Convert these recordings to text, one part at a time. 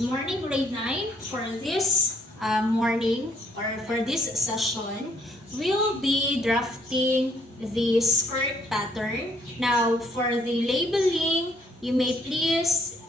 Morning grade 9. For this morning or for this session, we'll be drafting the skirt pattern. Now, for the labeling, you may please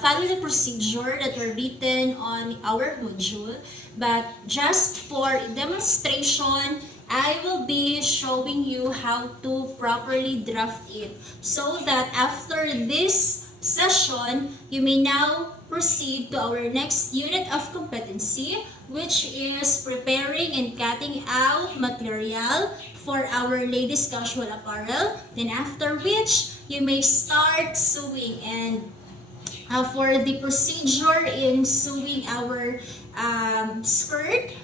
follow the procedure that were written on our module. But just for demonstration, I will be showing you how to properly draft it so that after this session, you may now proceed to our next unit of competency, which is preparing and cutting out material for our Ladies Casual Apparel. Then after which, you may start sewing. And for the procedure in sewing our skirt,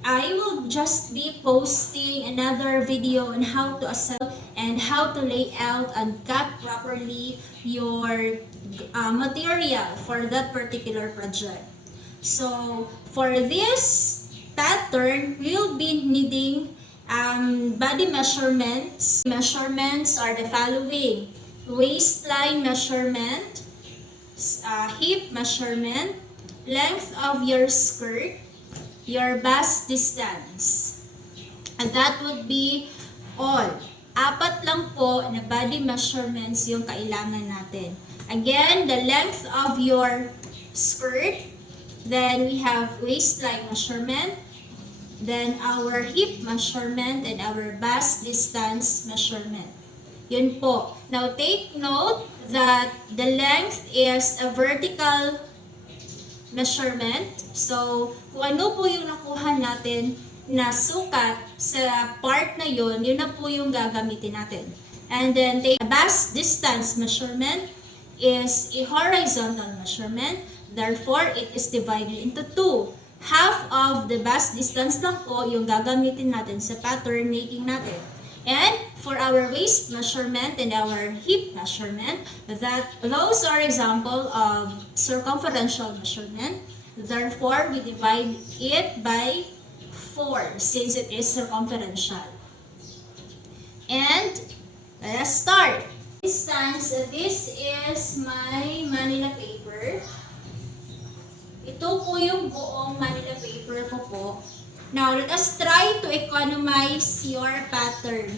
I will just be posting another video on how to assemble and how to lay out and cut properly your material for that particular project. So, for this pattern, we'll be needing body measurements. Measurements are the following: waistline measurement, hip measurement, length of your skirt, your bust distance. And that would be all. Apat lang po na body measurements yung kailangan natin. Again, the length of your skirt, then we have waistline measurement, then our hip measurement, and our bust distance measurement. Yun po. Now, take note that the length is a vertical measurement. So, kung ano po yung nakuha natin na sukat sa part na yun, yun na po yung gagamitin natin. And then, the bust distance measurement is a horizontal measurement. Therefore, it is divided into two. Half of the bust distance lang po yung gagamitin natin sa pattern making natin. And for our waist measurement and our hip measurement, those are example of circumferential measurement. Therefore, we divide it by 4 since it is circumferential. And let us start. Distance, this is my Manila paper. Ito po yung buong Manila paper ko po. Now, let us try to economize your pattern.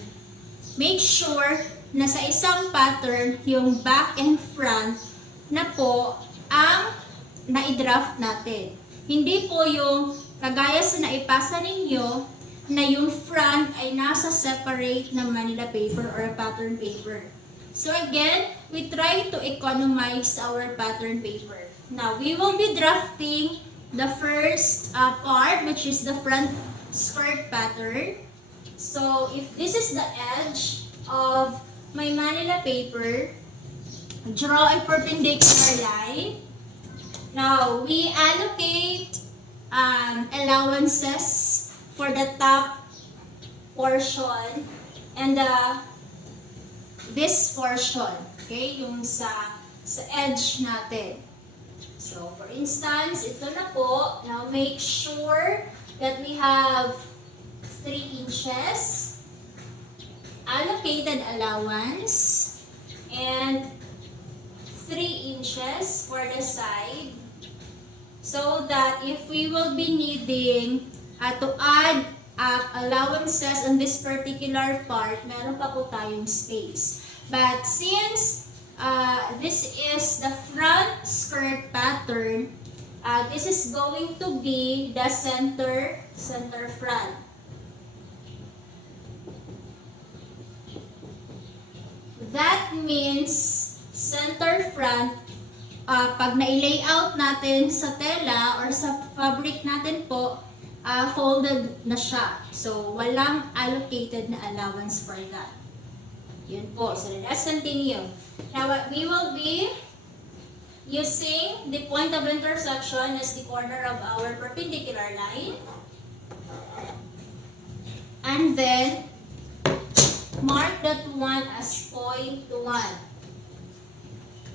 Make sure na sa isang pattern, yung back and front na po ang na-draft natin. Hindi po yung kagaya sa naipasa ninyo na yung front ay nasa separate na Manila paper or pattern paper. So again, we try to economize our pattern paper. Now, we will be drafting the first part, which is the front skirt pattern. So, if this is the edge of my Manila paper, draw a perpendicular line. Now, we allocate allowances for the top portion and this portion, okay, yung sa edge natin. So, for instance, ito na po. Now, make sure that we have 3 inches allocated allowance and 3 inches for the side so that if we will be needing to add allowances on this particular part, meron pa po tayong space. But since this is the front skirt pattern, this is going to be the center front. That means center front, pag na-layout natin sa tela or sa fabric natin po, folded na siya. So, walang allocated na allowance for that. Yun po. So, let's continue. Now, we will be using the point of intersection as the corner of our perpendicular line. And then, mark that one as point 1.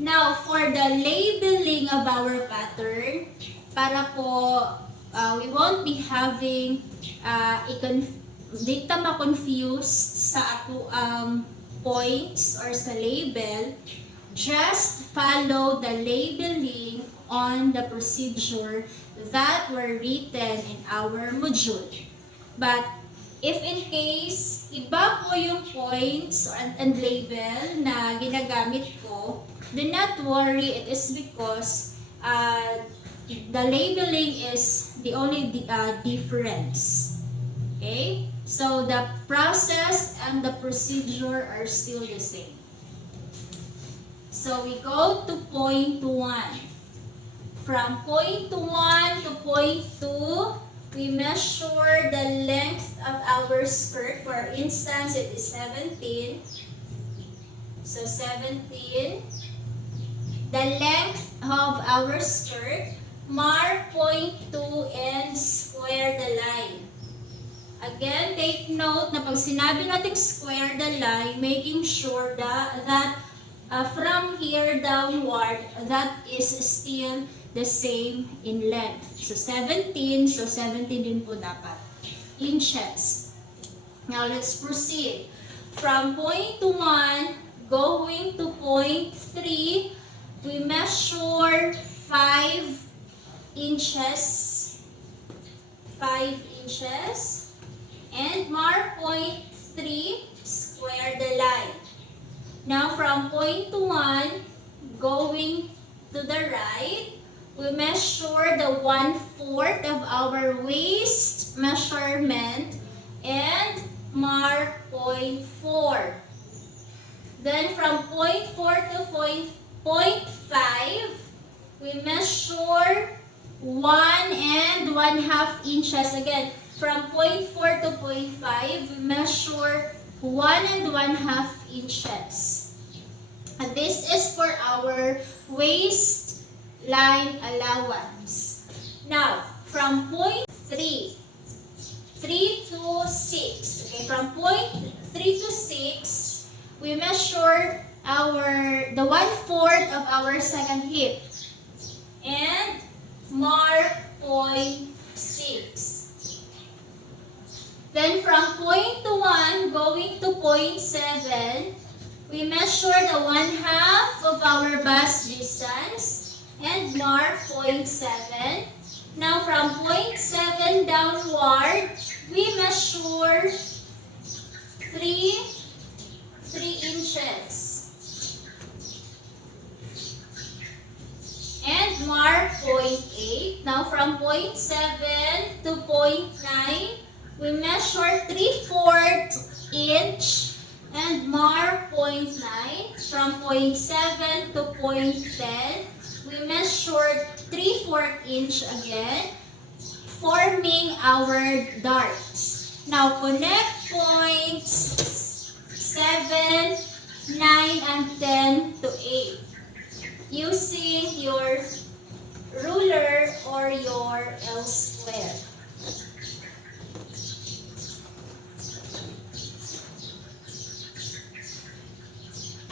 Now, for the labeling of our pattern, para po we won't be having dito ma-confused sa ato points or sa label, just follow the labeling on the procedure that were written in our module. But if in case iba po yung points and label na ginagamit ko, do not worry, it is because the labeling is the only difference. Okay? So the process and the procedure are still the same. So we go to point 1. From point 1 to point 2, we measure the length of our skirt. For instance, it is 17. So 17. The length of our skirt, mark point 2 and square the line. Again, take note na pag sinabi natin square the line, making sure that from here downward, that is still the same in length. So 17 din po dapat. Inches. Now, let's proceed. From point 1, going to point 3, we measure 5 inches. 5 inches. And mark point 3, square the line. Now, from point 1, going to the right, we measure the 1/4 of our waist measurement and mark point 4. Then, from point 4 to point 5, we measure 1 and 1/2 inches. Again, from point 4 to point 5, we measure 1 and 1/2 inches. And this is for our waistline allowance. Now, from point 3 to 6. Okay, from point 3 to 6, we measure the 1/4 of our second hip. And mark point 6. Then from point 1 going to point 7, we measure the 1/2 of our bust distance and mark point 7. Now from point 7 downward, we measure 3 inches. And mark point 8. Now from point 7 to point 9, we measure 3/4 inch and mark point 9. From point 7 to point 10, we measured 3/4 inch again, forming our darts. Now connect points 7, 9, and 10 to 8 using your ruler or your L-square.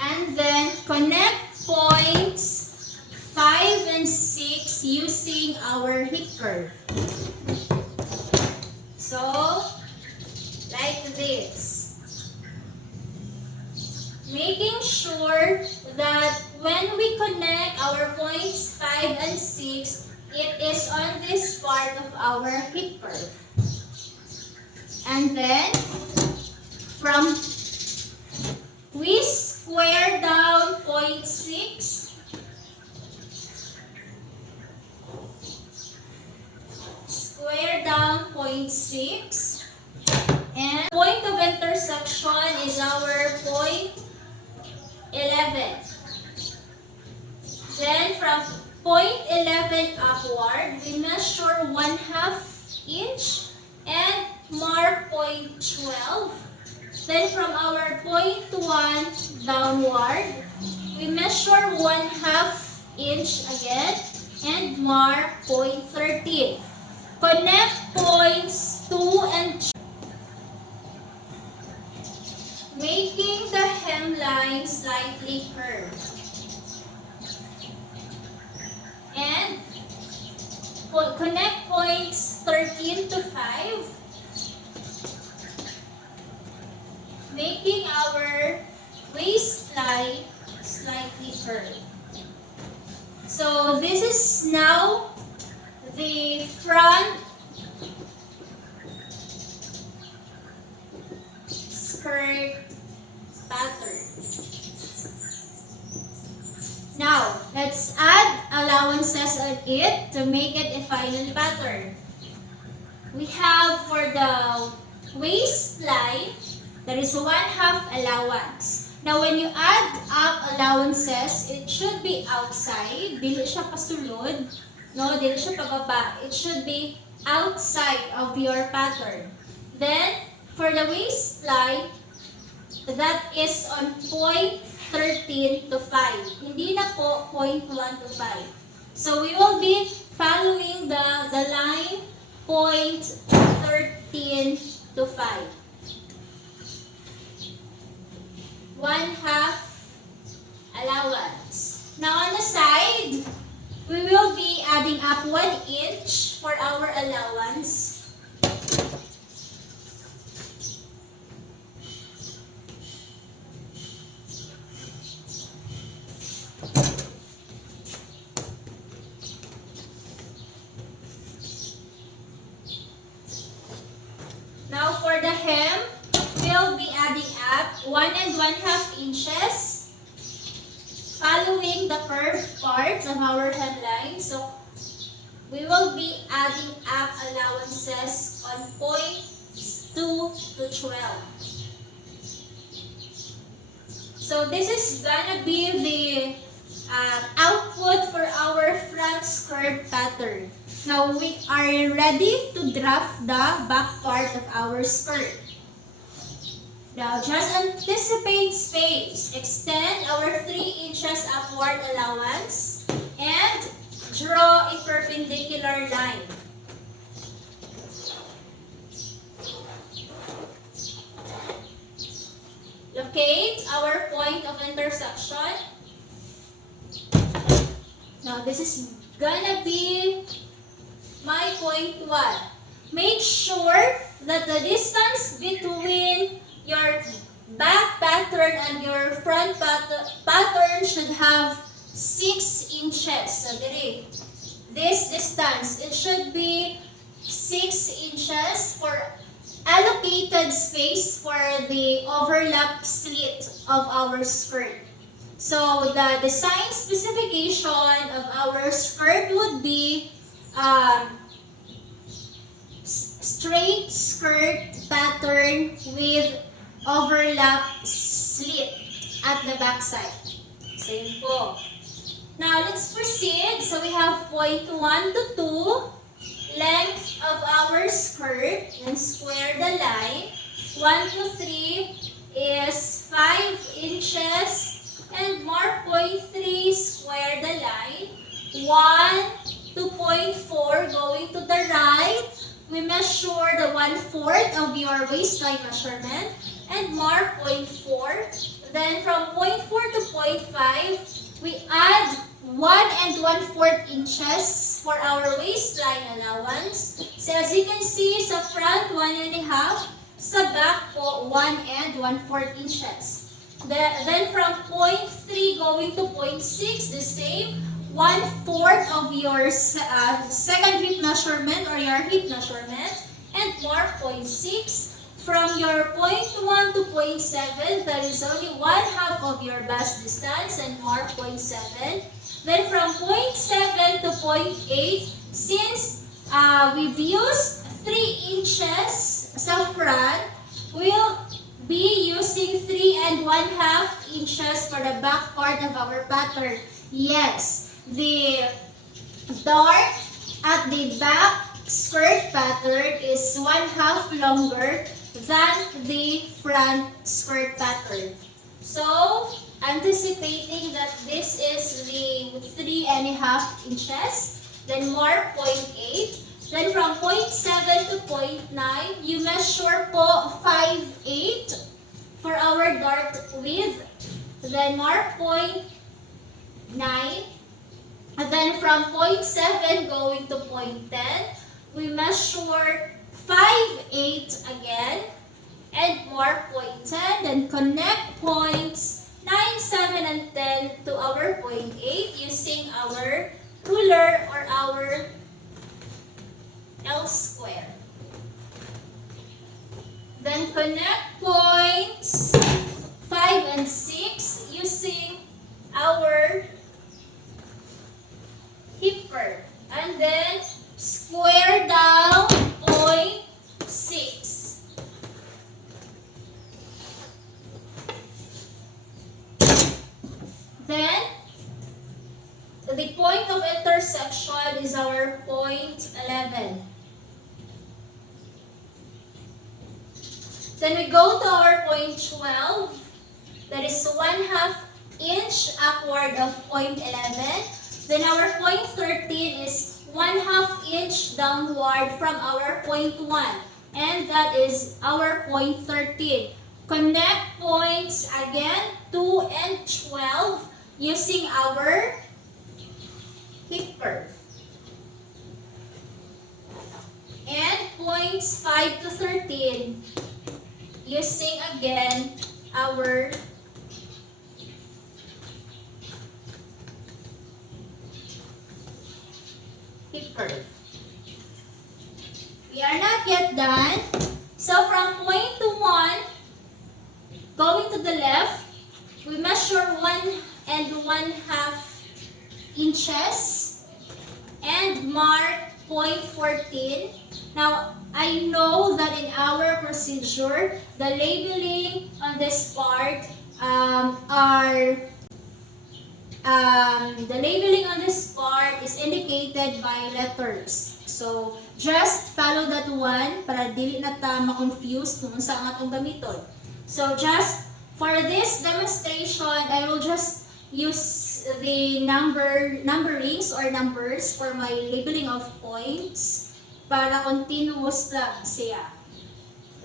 And then connect points 5 and 6 using our hip curve. So, like this. Making sure that when we connect our points 5 and 6, it is on this part of our hip curve. And then, we square down point 6. Square down point 6. And point of intersection is our point 11. Then from point 11 upward, we measure 1/2 inch and mark point 12. Then from our point 1 downward, we measure 1/2 inch again and mark point 13. Connect points 2 and 2, making the hemline slightly curved. And connect points 13 to 5. Making our waistline slightly curved. So this is now the front skirt pattern. Now, let's add allowances on it to make it a final pattern. We have for the waistline, there is 1/2 allowance. Now, when you add up allowances, it should be outside. Dili siya pasulod. No, dili siya pababa. It should be outside of your pattern. Then, for the waistline, that is on point 13 to 5. Hindi na po point 1 to 5. So, we will be following the line point 13 to 5. 1/2 allowance. Now, on the side, we will be adding up 1 inch for our allowance. Now, for the hem, we'll be adding up 1 1/2 inches following the curved part of our hemline. So, we will be adding up allowances on points 2 to 12. So, this is gonna be the output for our front skirt pattern. Now, we are ready to draft the back part of our skirt. Now, just anticipate space. Extend our 3 inches upward allowance and draw a perpendicular line. Locate our point of intersection. Now, this is gonna be my point 1. Make sure that the distance between your back pattern and your front pattern should have 6 inches. So, this distance, it should be 6 inches for allocated space for the overlap slit of our skirt. So, the design specification of our skirt would be straight skirt pattern with overlap slit at the back side. Same po. Now, let's proceed. So, we have point 1 to 2, length of our skirt, and square the line. 1 to 3 is 5 inches, and mark point 3, square the line. 1 to point 4, going to the right, we measure the 1/4 of your waistline measurement and mark point 4. Then from point 4 to point 5, we add 1 1/4 inches for our waistline allowance. So as you can see, sa front 1 1/2, sa back po 1 1/4 inches. Then from point 3 going to point 6, the same. 1/4 of your second hip measurement or your hip measurement and mark point 6. From your point 1 to point 7, that is only 1/2 of your bust distance and mark point 7. Then from point 7 to point 8, since we've used 3 inches sa front, we'll be using 3 1/2 inches for the back part of our pattern. Yes. The dart at the back skirt pattern is 1/2 longer than the front skirt pattern. So, anticipating that this is the 3 1/2 inches, then mark point 8. Then from point 7 to point 9, you measure po 5/8 for our dart width. Then mark point 9. And then from point 7 going to point 10, we measure 5/8 again and mark point 10. Then connect points 9, 7, and 10 to our point 8 using our ruler or our L square. Then connect points 5 and 6 using our hip curve. And then square down point 6. Then the point of intersection is our point 11. Then we go to our point 12. That is 1/2 inch upward of point 11. Then our point 13 is 1/2 inch downward from our point 1. And that is our point 13. Connect points again 2 and 12 using our hip curve. And points 5 to 13 using again our hip curve. We are not yet done. So from point to 1, going to the left, we measure 1 and 1/2 inches and mark point 14. Now, I know that in our procedure, the labeling on this part is indicated by letters. So, just follow that one para dili na ta ma-confuse kung sa ang atong gamiton. So, just for this demonstration, I will just use the numberings or numbers for my labeling of points para continuous lang siya.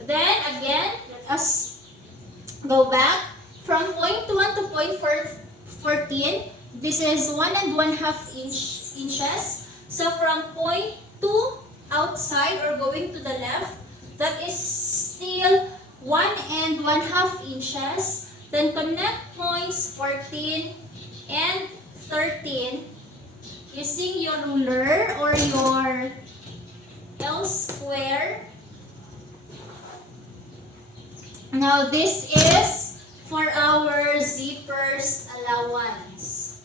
Then, again, let us go back. From point 1 to point 14, this is 1 and 1/2 inches. So, from point 2 outside or going to the left, that is still 1 and 1/2 inches. Then, connect points 14 and 13 using your ruler or your L square. Now, this is for our zippers allowance.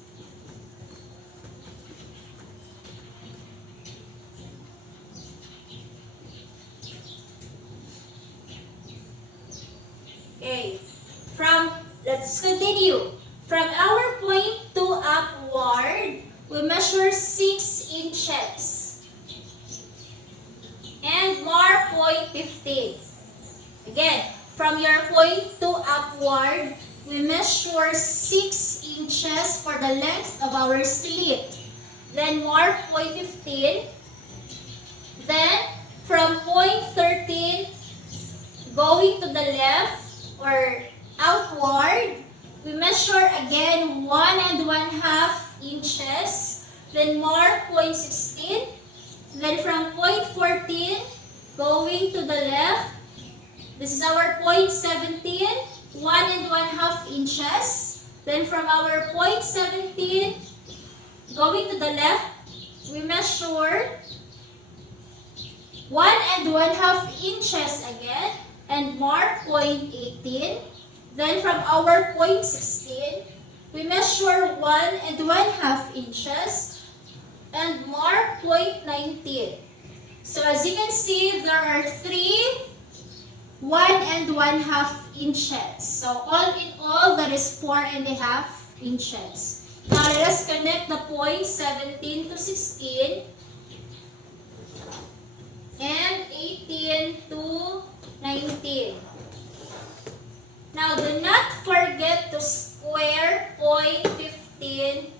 Okay. Let's continue. From our point 2 upward, we measure 6 inches. And mark point 15. Again, from your point 2 upward, we measure 6 inches for the length of our slit. Then mark point 15. Then, from point 13, going to the left or outward, we measure again 1 and 1/2 inches. Then mark point 16. Then from point 14, going to the left, this is our point 17, 1 and 1/2 inches. Then from our point 17, going to the left, we measure 1 and 1/2 inches again and mark point 18. Then from our point 16, we measure 1 and 1/2 inches and mark point 19. So as you can see, there are 3 1 and 1/2 inches. So all in all, that is 4.5 inches. Now let us connect the points 17 to 16 and 18 to 19. Now do not forget to square point 15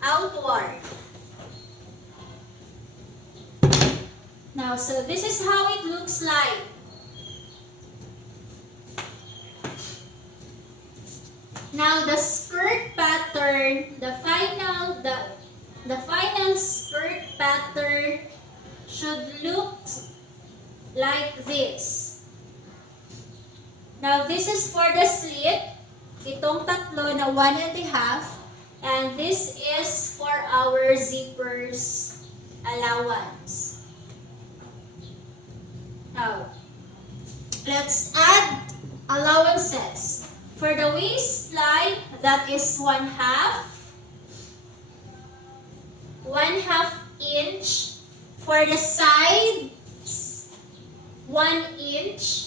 outward. Now, so this is how it looks like. Now, the skirt pattern, the final skirt pattern should look like this. Now, this is for the slit. Itong tatlo na 1.5. And this is for our zippers allowance. Now, let's add allowances. For the waistline, that is 1/2 inch. For the sides, 1 inch.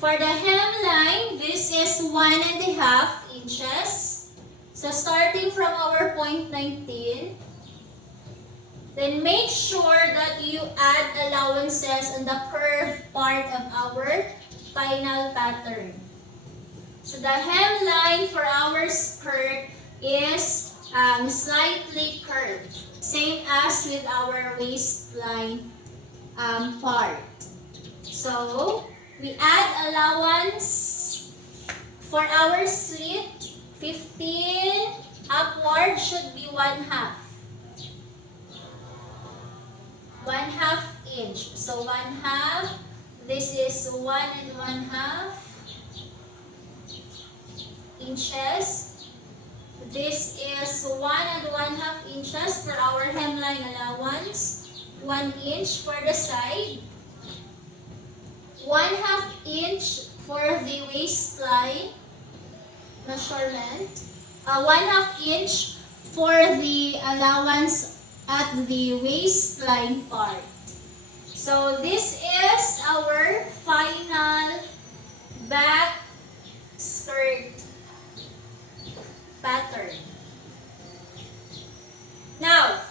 For the hemline, this is 1.5 inches. So starting from our point 19, then make sure that you add allowances on the curved part of our final pattern. So the hemline for our skirt is slightly curved, same as with our waistline part. So we add allowance for our slit, 15 upward should be 1/2. 1/2 inch. So 1/2, this is 1.5 inches. This is 1.5 inches for our hemline allowance. 1 inch for the side. 1/2 inch for the waistline measurement. 1/2 inch for the allowance at the waistline part. So this is our final back skirt pattern. Now,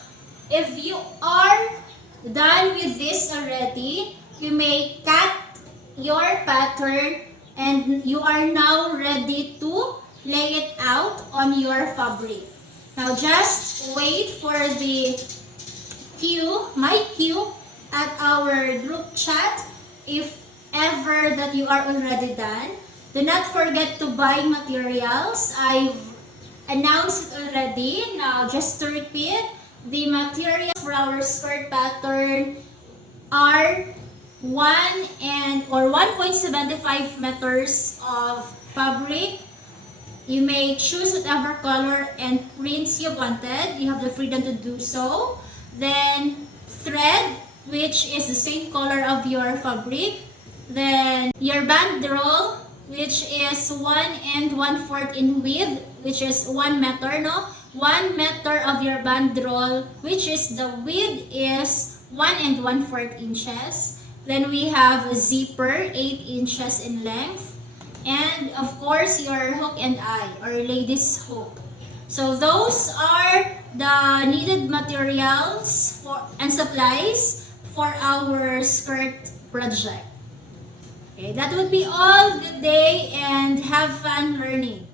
if you are done with this already, you may cut your pattern and you are now ready to lay it out on your fabric. Now just wait for the my cue at our group chat if ever that you are already done. Do not forget to buy materials. I've announced it already. Now just to repeat, the materials for our skirt pattern are 1.75 meters of fabric. You may choose whatever color and prints you wanted. You have the freedom to do so. Then thread, which is the same color of your fabric. Then your bandroll, which is 1 1/4 in width, which is 1 meter, no? 1 meter of your bandroll, which is the width is 1 1/4 inches. Then we have a zipper, 8 inches in length. And of course, your hook and eye, or ladies hook. So those are the needed materials and supplies for our skirt project. Okay, that would be all. Good day and have fun learning.